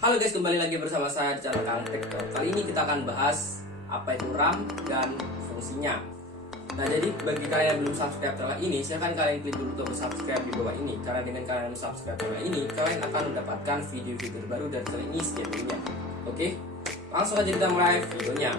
Halo guys, kembali lagi bersama saya di channel Kang Tektor. Kali ini kita akan bahas apa itu RAM dan fungsinya. Nah, jadi bagi kalian yang belum subscribe channel ini, silahkan kalian klik dulu tombol subscribe di bawah ini. Karena dengan kalian subscribe channel ini, kalian akan mendapatkan video-video terbaru dari channel ini setiap harinya. Oke, langsung aja kita mulai videonya.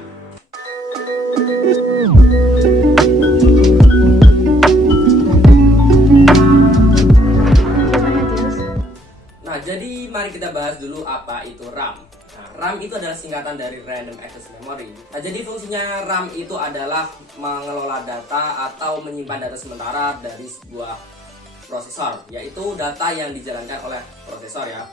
Nah, jadi mari kita bahas dulu apa itu RAM. Nah, RAM itu adalah singkatan dari Random Access Memory. Nah, jadi fungsinya RAM itu adalah mengelola data atau menyimpan data sementara dari sebuah prosesor, yaitu data yang dijalankan oleh prosesor ya.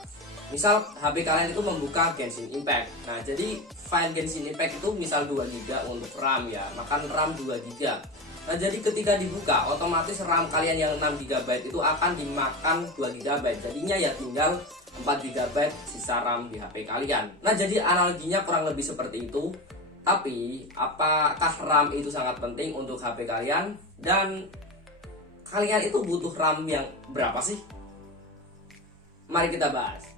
Misal HP kalian itu membuka Genshin Impact. Nah, jadi file Genshin Impact itu misal 2 GB untuk RAM ya, makan RAM 2 GB. Nah, jadi ketika dibuka, otomatis RAM kalian yang 6 GB itu akan dimakan 2 GB. Jadinya ya tinggal 4 GB sisa RAM di HP kalian. Nah, jadi analoginya kurang lebih seperti itu. Tapi, apakah RAM itu sangat penting untuk HP kalian? Dan kalian itu butuh RAM yang berapa sih? Mari kita bahas.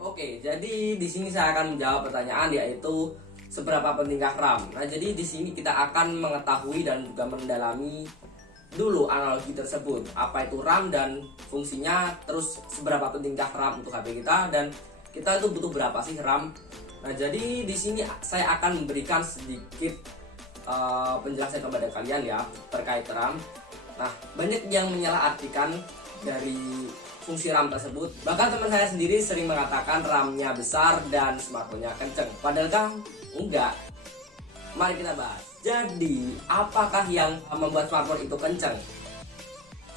Oke, jadi di sini saya akan menjawab pertanyaan, yaitu seberapa pentingkah RAM. Nah, jadi di sini kita akan mengetahui dan juga mendalami dulu analogi tersebut. Apa itu RAM dan fungsinya, terus seberapa pentingkah RAM untuk HP kita, dan kita itu butuh berapa sih RAM. Nah, jadi di sini saya akan memberikan sedikit penjelasan kepada kalian ya terkait RAM. Nah, banyak yang menyalahartikan dari fungsi RAM tersebut. Bahkan teman saya sendiri sering mengatakan RAM-nya besar dan smartphone-nya kenceng. Padahal kan enggak. Mari kita bahas. Jadi, apakah yang membuat smartphone itu kenceng?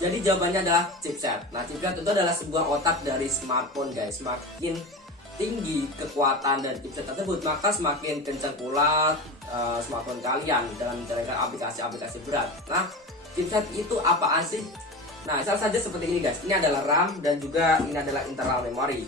Jadi jawabannya adalah chipset. Nah, chipset itu adalah sebuah otak dari smartphone, guys. Semakin tinggi kekuatan dari chipset tersebut, maka semakin kencang pula smartphone kalian dalam menjalankan aplikasi-aplikasi berat. Nah, chipset itu apaan sih? Nah, misal saja seperti ini guys. Ini adalah RAM dan juga ini adalah internal memory.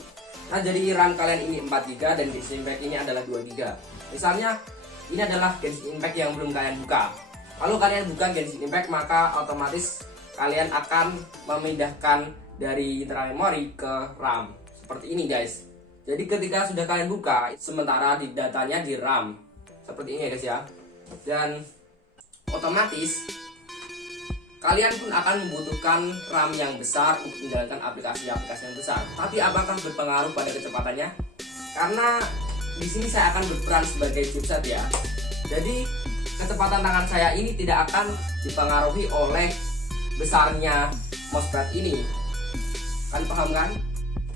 Nah, jadi RAM kalian ini 4 GB dan Genshin Impact ini adalah 2 GB. Misalnya ini adalah Genshin Impact yang belum kalian buka. Kalau kalian buka Genshin Impact, maka otomatis kalian akan memindahkan dari internal memory ke RAM. Seperti ini guys. Jadi ketika sudah kalian buka, sementara di datanya di RAM. Seperti ini ya guys ya. Dan otomatis kalian pun akan membutuhkan RAM yang besar untuk menjalankan aplikasi-aplikasi yang besar. Tapi apakah berpengaruh pada kecepatannya? Karena di sini saya akan berperan sebagai chipset ya. Jadi kecepatan tangan saya ini tidak akan dipengaruhi oleh besarnya mousepad ini. Kalian paham kan?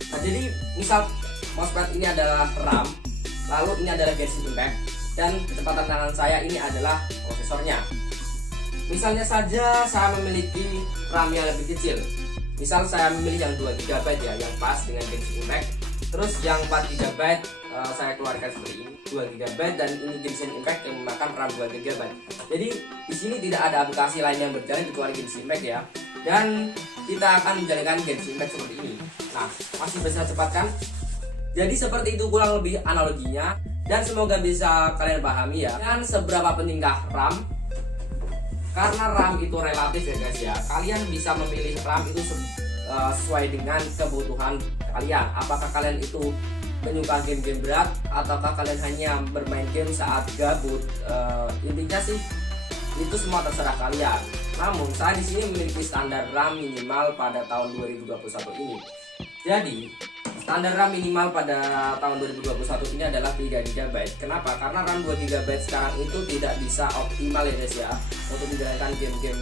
Nah, jadi misal mousepad ini adalah RAM, lalu ini adalah Genshin Impact, dan kecepatan tangan saya ini adalah prosesornya. Misalnya saja saya memiliki RAM yang lebih kecil. Misal saya memilih yang 2 GB ya, yang pas dengan Genshin Impact. Terus yang 4 GB saya keluarkan seperti ini, 2 GB, dan ini Genshin Impact yang memakan RAM 2 GB. Jadi di sini tidak ada aplikasi lain yang berjalan kecuali Genshin Impact ya. Dan kita akan menjalankan Genshin Impact seperti ini. Nah, masih bisa cepat kan? Jadi seperti itu kurang lebih analoginya, dan semoga bisa kalian pahami ya. Dan seberapa pentingkah RAM? Karena RAM itu relatif ya guys ya. Kalian bisa memilih RAM itu sesuai dengan kebutuhan kalian. Apakah kalian itu menyukai game-game berat, ataukah kalian hanya bermain game saat gabut? Intinya sih itu semua terserah kalian. Namun saya di sini memiliki standar RAM minimal pada tahun 2021 ini. Jadi standar RAM minimal pada tahun 2021 ini adalah 3 GB. Kenapa? Karena RAM 2 GB sekarang itu tidak bisa optimal ya guys ya untuk menjalankan game-game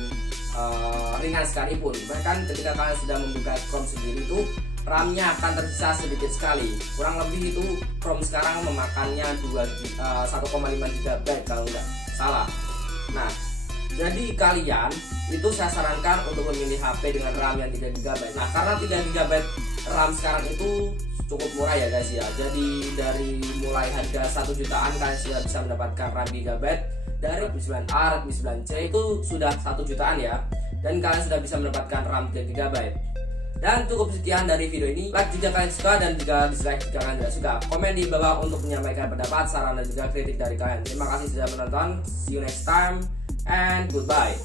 ringan sekalipun. Bahkan ketika kalian sudah membuka Chrome sendiri itu RAM-nya akan tersisa sedikit sekali. Kurang lebih itu Chrome sekarang memakannya 1,5 GB kalau nggak salah. Nah, jadi kalian itu saya sarankan untuk memilih HP dengan RAM yang 3 GB. Nah, karena 3 GB RAM sekarang itu cukup murah ya guys ya. Jadi dari mulai harga 1 jutaan kalian sudah bisa mendapatkan RAM GB. Dari Redmi 9A, Redmi 9C itu sudah 1 jutaan ya. Dan kalian sudah bisa mendapatkan RAM 3 GB. Dan cukup sekian dari video ini. Like jika kalian suka, dan jika dislike jika kalian tidak suka. Komen di bawah untuk menyampaikan pendapat, saran, dan juga kritik dari kalian. Terima kasih sudah menonton. See you next time and goodbye.